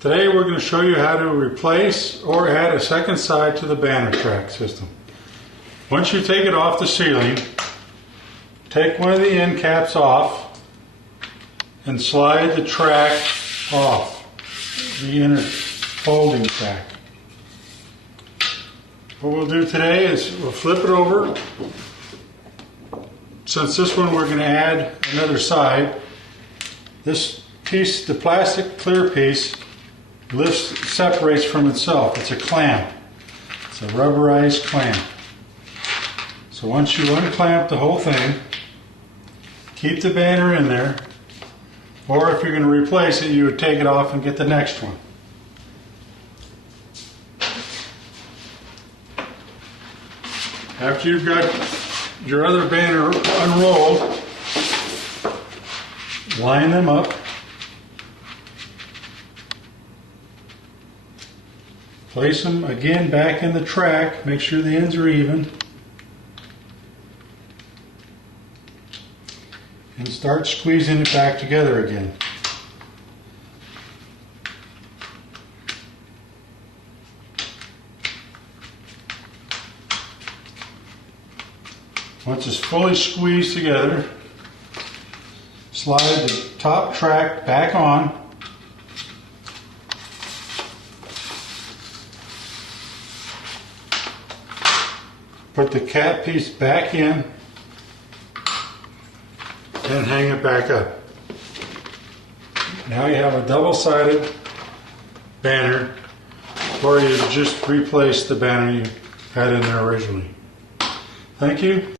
Today we're going to show you how to replace or add a second side to the banner track system. Once you take it off the ceiling, take one of the end caps off and slide the track off, the inner folding track. What we'll do today is we'll flip it over. Since this one we're going to add another side, this piece, the plastic clear piece, separates from itself. It's a clamp. It's a rubberized clamp. So once you unclamp the whole thing, keep the banner in there, or if you're going to replace it, you would take it off and get the next one. After you've got your other banner unrolled, line them up. Place them again back in the track, make sure the ends are even, and start squeezing it back together again. Once it's fully squeezed together, slide the top track back on. Put the cap piece back in and hang it back up. Now you have a double-sided banner, or you just replace the banner you had in there originally. Thank you.